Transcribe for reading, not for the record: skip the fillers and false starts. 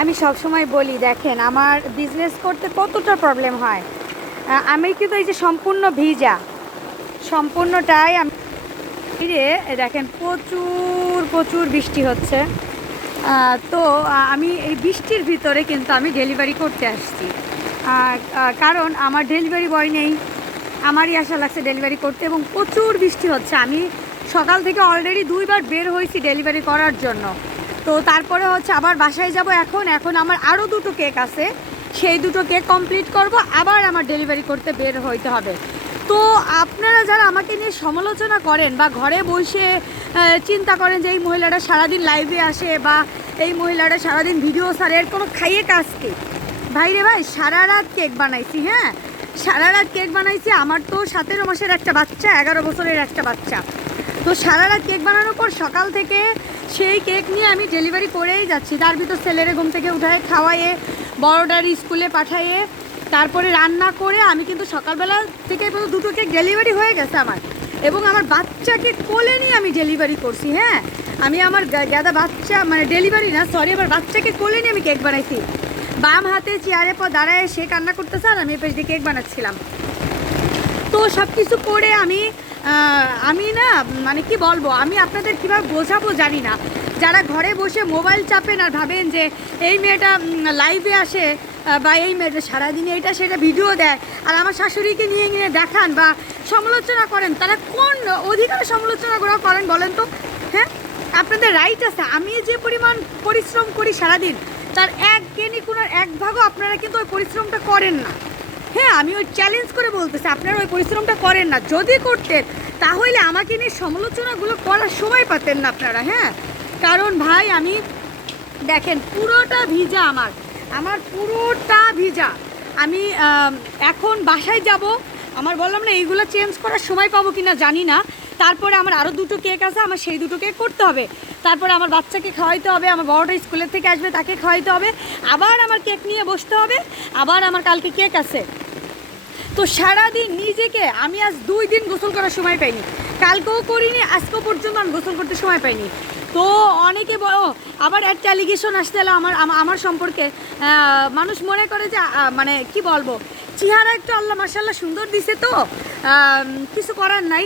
আমি সব সময় বলি দেখেন আমার বিজনেস করতে কতটা প্রবলেম হয়। আমি কিন্তু এই যে সম্পূর্ণ ভিজা, সম্পূর্ণটাই আমি ফিরে দেখেন প্রচুর প্রচুর বৃষ্টি হচ্ছে। তো আমি এই বৃষ্টির ভিতরে কিন্তু আমি ডেলিভারি করতে আসছি। কারণ আমার ডেলিভারি বয় নেই, আমারই আশা লাগছে ডেলিভারি করতে এবং প্রচুর বৃষ্টি হচ্ছে। আমি সকাল থেকে অলরেডি 2বার বের হয়েছি ডেলিভারি করার জন্য। তো তারপরে হচ্ছে আবার বাসায় যাব। এখন আমার আরও 2টো কেক আছে, সেই 2টো কেক কমপ্লিট করব, আবার আমার ডেলিভারি করতে বের হইতে হবে। তো আপনারা যারা আমাকে নিয়ে সমালোচনা করেন বা ঘরে বসে চিন্তা করেন যে এই মহিলাটা সারাদিন লাইভে আসে বা এই মহিলাটা সারাদিন ভিডিও ছাড়ে, এর কোনো খাইয়ে কাজ কি? ভাই রে ভাই, সারা রাত কেক বানাইছি। হ্যাঁ, সারা রাত কেক বানাইছি। আমার তো 17 মাসের একটা বাচ্চা, 11 বছরের একটা বাচ্চা। তো সারা রাত কেক বানানোর পর সকাল থেকে সেই কেক নিয়ে আমি ডেলিভারি করেই যাচ্ছি। তার ভিতর ছেলেরে ঘুম থেকে উঠায় খাওয়াইয়ে, বড়টার স্কুলে পাঠাইয়ে, তারপরে রান্না করে আমি কিন্তু সকালবেলা থেকে 2টো কেক ডেলিভারি হয়ে গেছে আমার। এবং আমার বাচ্চাকে কোলে নিয়ে আমি ডেলিভারি করছি। হ্যাঁ, আমি আমার গাদা বাচ্চা, মানে ডেলিভারি না, সরি, আমার বাচ্চাকে কোলে নিয়ে আমি কেক বানাইছি। বাম হাতে চেয়ারের পর দাঁড়ায় সে কান্না করতেছে আর আমি এই পাশ দিয়ে কেক বানাচ্ছিলাম। তো সব কিছু করে আমি না, মানে কি বলবো, আমি আপনাদের কীভাবে বোঝাবো জানি না। যারা ঘরে বসে মোবাইল চাপেন আর ভাবেন যে এই মেয়েটা লাইভে আসে বা এই মেয়েটা সারাদিন এইটা সেটা ভিডিও দেয় আর আমার শাশুড়িকে নিয়ে নিয়ে দেখান বা সমালোচনা করেন, তারা কোন অধিকারে সমালোচনাগুলো করেন বলেন তো? হ্যাঁ, আপনাদের রাইট আছে। আমি যে পরিমাণ পরিশ্রম করি সারাদিন, তার 1/1 আপনারা কিন্তু ওই পরিশ্রমটা করেন না। হ্যাঁ, আমি ওই চ্যালেঞ্জ করে বলতেছি, আপনারা ওই পরিশ্রমটা করেন না। যদি করতেন তাহলে আমাকে নিয়ে সমালোচনাগুলো করার সময় পাতেন না আপনারা। হ্যাঁ, কারণ ভাই আমি দেখেন পুরোটা ভিজা, আমার পুরোটা ভিজা। আমি এখন বাসায় যাব। আমার বললাম না এইগুলো চেঞ্জ করার সময় পাবো কি না জানি না। তারপরে আমার আরও 2টো কেক আছে, আমার সেই 2টো কেক করতে হবে। তারপরে আমার বাচ্চাকে খাওয়াইতে হবে, আমার বড়টা স্কুলের থেকে আসবে তাকে খাওয়াইতে হবে, আবার আমার কেক নিয়ে বসতে হবে, আবার আমার কালকে কেক আছে। তো সারাদিন নিজেকে আমি আজ 2 দিন গোসল করার সময় পাইনি, কালকেও করিনি, আজকেও পর্যন্ত আমি গোসল করতে সময় পাইনি। তো অনেকে আবার একটা অ্যালিগেশন আসতে এলো আমার সম্পর্কে। মানুষ মনে করে যে মানে কি বলবো, চেহারা একটু আল্লাহ মাশাআল্লাহ সুন্দর দিছে, তো কিছু করার নাই।